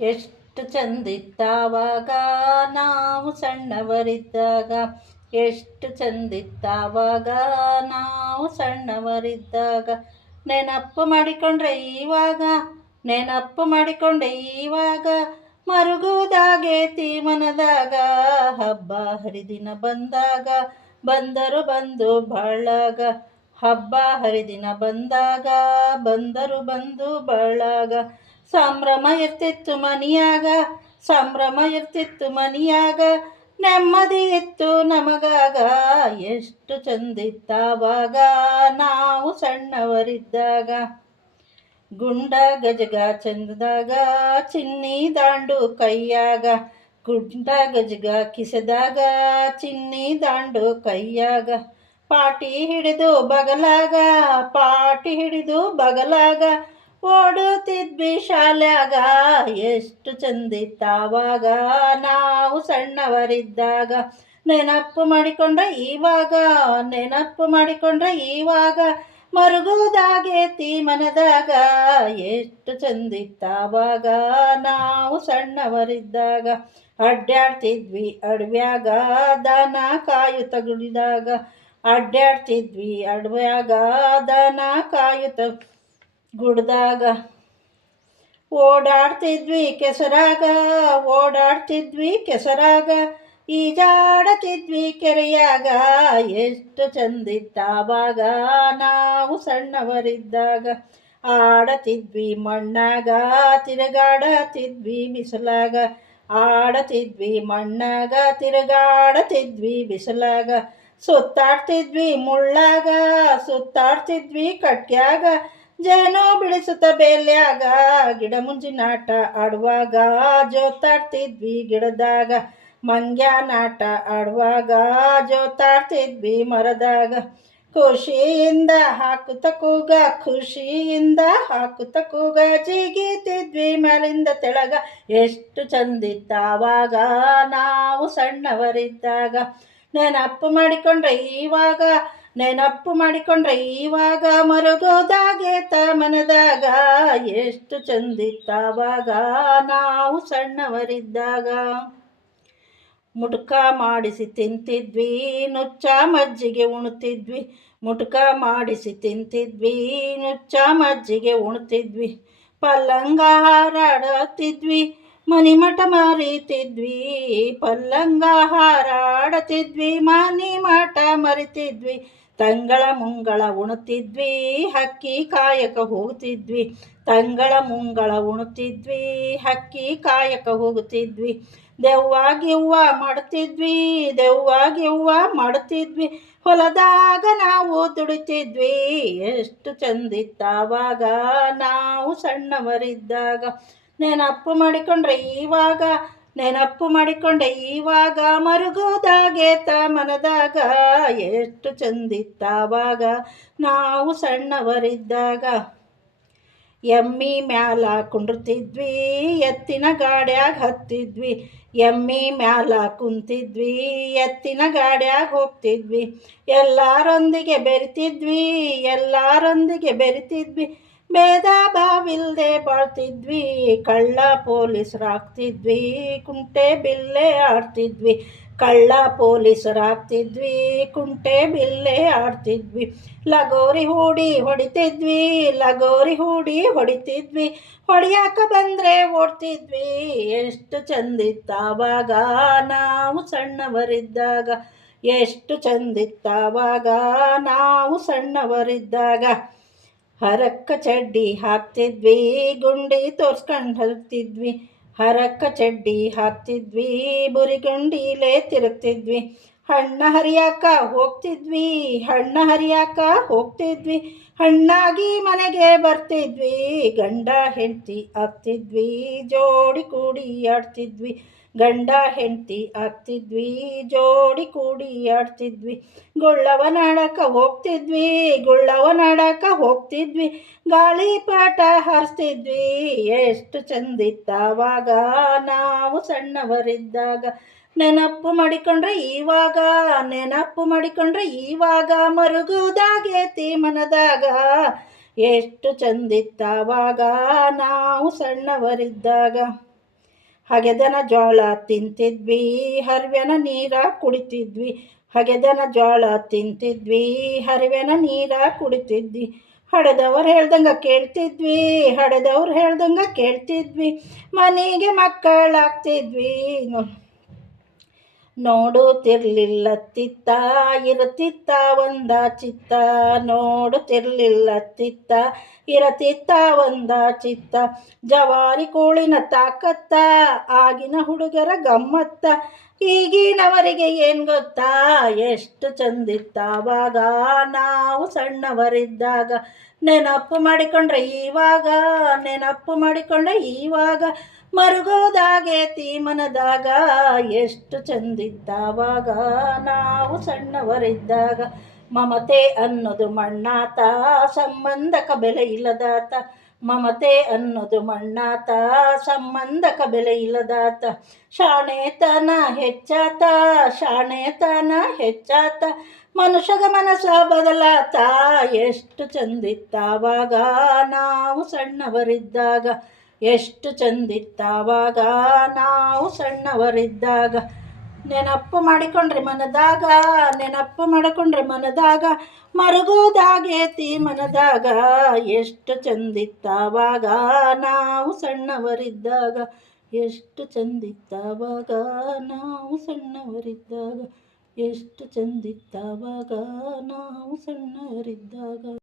ಎಷ್ಟು ಚಂದಿತ್ತಾವಾಗ ನಾವು ಸಣ್ಣವರಿದ್ದಾಗ, ಎಷ್ಟು ಚಂದಿತ್ತಾವಾಗ ನಾವು ಸಣ್ಣವರಿದ್ದಾಗ. ನೆನಪು ಮಾಡಿಕೊಂಡ್ರೆ ಇವಾಗ, ನೆನಪು ಮಾಡಿಕೊಂಡೆ ಇವಾಗ, ಮರುಗುವುದಾಗೇತಿ ಮನದಾಗ. ಹಬ್ಬ ಹರಿದಿನ ಬಂದಾಗ, ಬಂದರು ಬಂದು ಬಾಳಾಗ. ಹಬ್ಬ ಹರಿದಿನ ಬಂದಾಗ, ಬಂದರು ಬಂದು ಬಾಳಾಗ. ಸಂಭ್ರಮ ಇರ್ತಿತ್ತು ಮನಿಯಾಗ, ಸಂಭ್ರಮ ಇರ್ತಿತ್ತು ಮನಿಯಾಗ, ನೆಮ್ಮದಿ ಇತ್ತು ನಮಗಾಗ. ಎಷ್ಟು ಚಂದಿತ್ತಾವಾಗ ನಾವು ಸಣ್ಣವರಿದ್ದಾಗ. ಗುಂಡ ಗಜಗ ಚಂದದಾಗ, ಚಿನ್ನಿ ದಾಂಡು ಕೈಯಾಗ. ಗುಂಡ ಗಜಗ ಕಿಸೆದಾಗ, ಚಿನ್ನಿ ದಾಂಡು ಕೈಯಾಗ. ಪಾಟಿ ಹಿಡಿದು ಬಗಲಾಗ, ಪಾಟಿ ಹಿಡಿದು ಬಗಲಾಗ, ಓಡುತ್ತಿದ್ವಿ ಶಾಲ್ಯಾಗ. ಎಷ್ಟು ಚಂದಿತ್ತಾವಾಗ ನಾವು ಸಣ್ಣವರಿದ್ದಾಗ. ನೆನಪು ಮಾಡಿಕೊಂಡ್ರೆ ಇವಾಗ, ನೆನಪು ಮಾಡಿಕೊಂಡ್ರೆ ಇವಾಗ, ಮರುಗುವುದಾಗೇತಿ ಮನದಾಗ. ಎಷ್ಟು ಚಂದಿತ್ತಾವಾಗ ನಾವು ಸಣ್ಣವರಿದ್ದಾಗ. ಅಡ್ಡಾಡ್ತಿದ್ವಿ ಅಡವ್ಯಾಗ, ದನ ಕಾಯುತ್ತ ಗುಡಿದಾಗ. ಅಡ್ಡಾಡ್ತಿದ್ವಿ ಅಡವ್ಯಾಗ, ದನ ಕಾಯುತ್ತ ಗುಡ್ದಾಗ. ಓಡಾಡ್ತಿದ್ವಿ ಕೆಸರಾಗ, ಓಡಾಡ್ತಿದ್ವಿ ಕೆಸರಾಗ, ಈಜಾಡತಿದ್ವಿ ಕೆರೆಯಾಗ. ಎಷ್ಟು ಚಂದಿತ್ತಾವಾಗ ನಾವು ಸಣ್ಣವರಿದ್ದಾಗ. ಆಡತಿದ್ವಿ ಮಣ್ಣಾಗ, ತಿರುಗಾಡತಿದ್ವಿ ಬಿಸಿಲಾಗ. ಆಡತಿದ್ವಿ ಮಣ್ಣಾಗ, ತಿರುಗಾಡತಿದ್ವಿ ಬಿಸಿಲಾಗ. ಸುತ್ತಾಡ್ತಿದ್ವಿ ಮುಳ್ಳಾಗ, ಸುತ್ತಾಡ್ತಿದ್ವಿ ಕಟ್ಯಾಗ, ಜೇನು ಬಿಡಿಸುತ್ತ ಬೇಲ್ಯಾಗ. ಗಿಡ ಮುಂಜಿನಾಟ ಆಡುವಾಗ, ಜೋತಾಡ್ತಿದ್ವಿ ಗಿಡದಾಗ. ಮಂಗ್ಯಾನಾಟ ಆಡುವಾಗ, ಜೋತಾಡ್ತಿದ್ವಿ ಮರದಾಗ. ಖುಷಿಯಿಂದ ಹಾಕುತ್ತ ಕೂಗ, ಖುಷಿಯಿಂದ ಹಾಕುತ್ತ ಕೂಗ, ಜಿಗಿತಿದ್ವಿ ಮೇಲಿಂದ ತೆಳಗ. ಎಷ್ಟು ಚಂದಿತ್ತಾವಾಗ ನಾವು ಸಣ್ಣವರಿದ್ದಾಗ. ನೆನಪು ಮಾಡಿಕೊಂಡ್ರೆ ಇವಾಗ, ನೆನಪು ಮಾಡಿಕೊಂಡ್ರೆ ಇವಾಗ, ಮರುಗೋದಾಗೇತ ಮನದಾಗ. ಎಷ್ಟು ಚಂದಿತ್ತಾವಾಗ ನಾವು ಸಣ್ಣವರಿದ್ದಾಗ. ಮುಟ್ಕ ಮಾಡಿಸಿ ತಿಂತಿದ್ವಿ, ನುಚ್ಚ ಮಜ್ಜಿಗೆ ಉಣ್ತಿದ್ವಿ. ಮುಟ್ಕ ಮಾಡಿಸಿ ತಿಂತಿದ್ವಿ, ನುಚ್ಚ ಮಜ್ಜಿಗೆ ಉಣ್ತಿದ್ವಿ. ಪಲ್ಲಂಗ ಹಾರಾಡತಿದ್ವಿ, ಮನಿ ಮಠ ಮರಿತಿದ್ವಿ. ಪಲ್ಲಂಗ ಹಾರಾಡತಿದ್ವಿ, ಮನಿ ಮಠ ಮರಿತಿದ್ವಿ. ತಂಗಳ ಮುಂಗಳ ಉಣ್ತಿದ್ವಿ, ಹಕ್ಕಿ ಕಾಯಕ ಹೋಗ್ತಿದ್ವಿ. ತಂಗಳ ಮುಂಗಳ ಉಣ್ತಿದ್ವಿ, ಹಕ್ಕಿ ಕಾಯಕ ಹೋಗ್ತಿದ್ವಿ. ದೆವ್ವಾಗಿವ್ವ ಮಾಡ್ತಿದ್ವಿ, ದೆವ್ವಾಗಿವ್ವ ಮಾಡ್ತಿದ್ವಿ. ಹೊಲದಾಗ ನಾವು ದುಡಿತಿದ್ವಿ. ಎಷ್ಟು ಚಂದಿತ್ತಾವಾಗ ನಾವು ಸಣ್ಣವರಿದ್ದಾಗ. ನೆನಪು ಮಾಡಿಕೊಂಡ್ರೆ ಇವಾಗ, ನೆನಪು ಮಾಡಿಕೊಂಡೆ ಇವಾಗ, ಮರುಗೋದಾಗೇತ ಮನದಾಗ. ಎಷ್ಟು ಚಂದಿತ್ತಾವಾಗ ನಾವು ಸಣ್ಣವರಿದ್ದಾಗ. ಎಮ್ಮಿ ಮ್ಯಾಲ ಕುಂಡ್ರತಿದ್ವಿ, ಎತ್ತಿನ ಗಾಡ್ಯಾಗ ಹತ್ತಿದ್ವಿ. ಎಮ್ಮಿ ಮ್ಯಾಲ ಕುಂತಿದ್ವಿ, ಎತ್ತಿನ ಗಾಡ್ಯಾಗ ಹೋಗ್ತಿದ್ವಿ. ಎಲ್ಲರೊಂದಿಗೆ ಬೆರಿತಿದ್ವಿ, ಎಲ್ಲರೊಂದಿಗೆ ಬೆರಿತಿದ್ವಿ. ಭೇದ ಭಾವಿಲ್ದೆ ಬಾಳ್ತಿದ್ವಿ. ಕಳ್ಳ ಪೊಲೀಸರಾಗ್ತಿದ್ವಿ, ಕುಂಟೆ ಬಿಲ್ಲೆ ಆಡ್ತಿದ್ವಿ. ಕಳ್ಳ ಪೊಲೀಸರಾಗ್ತಿದ್ವಿ, ಕುಂಟೆ ಬಿಲ್ಲೆ ಆಡ್ತಿದ್ವಿ. ಲಗೋರಿ ಹೂಡಿ ಹೊಡಿತಿದ್ವಿ, ಲಗೋರಿ ಹೂಡಿ ಹೊಡಿತಿದ್ವಿ. ಹೊಡಿಯಾಕ ಬಂದರೆ ಓಡ್ತಿದ್ವಿ. ಎಷ್ಟು ಚಂದಿತ್ತಾವಾಗ ನಾವು ಸಣ್ಣವರಿದ್ದಾಗ. ಎಷ್ಟು ಚಂದಿತ್ತಾವಾಗ ನಾವು ಸಣ್ಣವರಿದ್ದಾಗ. ಹರಕ್ಕ ಚಡ್ಡಿ ಹಾಕ್ತಿದ್ವಿ, ಗುಂಡಿ ತೋರ್ಸ್ಕೊಂಡು ಹರಿತಿದ್ವಿ. ಹರಕ್ಕ ಚಡ್ಡಿ ಹಾಕ್ತಿದ್ವಿ, ಬುರಿಗುಂಡಿಲೇ ತಿರುಗ್ತಿದ್ವಿ. ಹಣ್ಣ ಹರಿಯಾಕ ಹೋಗ್ತಿದ್ವಿ, ಹಣ್ಣ ಹರಿಯಾಕ ಹೋಗ್ತಿದ್ವಿ. ಹಣ್ಣಾಗಿ ಮನೆಗೆ ಬರ್ತಿದ್ವಿ. ಗಂಡ ಹೆಂಡತಿ ಆಗ್ತಿದ್ವಿ, ಜೋಡಿ ಕೂಡಿ ಆಡ್ತಿದ್ವಿ. ಗಂಡ ಹೆಂಡತಿ ಆಗ್ತಿದ್ವಿ, ಜೋಡಿ ಕೂಡಿ ಆಡ್ತಿದ್ವಿ. ಗುಳ್ಳವನಾಡಕ ಹೋಗ್ತಿದ್ವಿ, ಗುಳ್ಳವನಾಡಕ ಹೋಗ್ತಿದ್ವಿ. ಗಾಳಿಪಟ ಹಾರಿಸ್ತಿದ್ವಿ. ಎಷ್ಟು ಚಂದಿತ್ತಾವಾಗ ನಾವು ಸಣ್ಣವರಿದ್ದಾಗ. ನೆನಪು ಮಾಡಿಕೊಂಡ್ರೆ ಇವಾಗ, ನೆನಪು ಮಾಡಿಕೊಂಡ್ರೆ ಇವಾಗ, ಮರುಗುವುದಾಗೇತಿ ಮನದಾಗ. ಎಷ್ಟು ಚಂದಿತ್ತಾವಾಗ ನಾವು ಸಣ್ಣವರಿದ್ದಾಗ. ಹಗೆದನ ಜೋಳ ತಿಂತಿದ್ವಿ, ಹರಿವೆನ ನೀರ ಕುಡಿತಿದ್ವಿ. ಹಗೆದನ ಜೋಳ ತಿಂತಿದ್ವಿ, ಹರಿವೆನ ನೀರ ಕುಡಿತಿದ್ವಿ. ಹಡೆದವ್ರು ಹೇಳ್ದಂಗೆ ಕೇಳ್ತಿದ್ವಿ, ಹಡೆದವ್ರು ಹೇಳ್ದಂಗೆ ಕೇಳ್ತಿದ್ವಿ. ಮನೆಗೆ ಮಕ್ಕಳಾಗ್ತಿದ್ವಿ. ನೋಡುತ್ತಿರ್ಲಿಲ್ಲತ್ತಿತ್ತ ಇರತಿತ್ತ ಒಂದ ಚಿತ್ತ. ನೋಡುತ್ತಿರ್ಲಿಲ್ಲತ್ತಿತ್ತ ಇರತಿತ್ತ ಒಂದ ಚಿತ್ತ. ಜವಾರಿ ಕೋಳಿನ ತಾಕತ್ತ, ಆಗಿನ ಹುಡುಗರ ಗಮ್ಮತ್ತ. ಈಗಿನವರಿಗೆ ಏನು ಗೊತ್ತಾ, ಎಷ್ಟು ಚಂದಿತ್ತಾವಾಗ ನಾವು ಸಣ್ಣವರಿದ್ದಾಗ. ನೆನಪು ಮಾಡಿಕೊಂಡ್ರೆ ಇವಾಗ, ನೆನಪು ಮಾಡಿಕೊಂಡ್ರೆ ಇವಾಗ. ಮರುಗೋದಾಗೇತಿ ಮನದಾಗ, ಎಷ್ಟು ಚಂದಿತ್ತಾವಾಗ ನಾವು ಸಣ್ಣವರಿದ್ದಾಗ. ಮಮತೆ ಅನ್ನೋದು ಮಣ್ಣಾತ, ಸಂಬಂಧಕ ಬೆಲೆ ಇಲ್ಲದಾತ. ಮಮತೆ ಅನ್ನೋದು ಮಣ್ಣಾತ, ಸಂಬಂಧಕ ಬೆಲೆ ಇಲ್ಲದಾತ. ಶಾಣೆತನ ಹೆಚ್ಚಾತ, ಶಾಣೆತನ ಹೆಚ್ಚಾತ. ಮನುಷ್ಯಗ ಮನಸ್ಸ ಬದಲಾತ, ಎಷ್ಟು ಚಂದಿತ್ತಾವಾಗ ನಾವು ಸಣ್ಣವರಿದ್ದಾಗ. ಎಷ್ಟು ಚಂದಿತ್ತಾವಾಗ ನಾವು ಸಣ್ಣವರಿದ್ದಾಗ. ನೆನಪು ಮಾಡಿಕೊಂಡ್ರೆ ಮನದಾಗ, ನೆನಪು ಮಾಡಿಕೊಂಡ್ರೆ ಮನದಾಗ. ಮರುಗೋದಾಗೇತಿ ಮನದಾಗ, ಎಷ್ಟು ಚಂದಿತ್ತಾವಾಗ ನಾವು ಸಣ್ಣವರಿದ್ದಾಗ. ಎಷ್ಟು ಚಂದಿತ್ತಾವಾಗ ನಾವು ಸಣ್ಣವರಿದ್ದಾಗ. ಎಷ್ಟು ಚಂದಿತ್ತಾವಾಗ ನಾವು ಸಣ್ಣವರಿದ್ದಾಗ.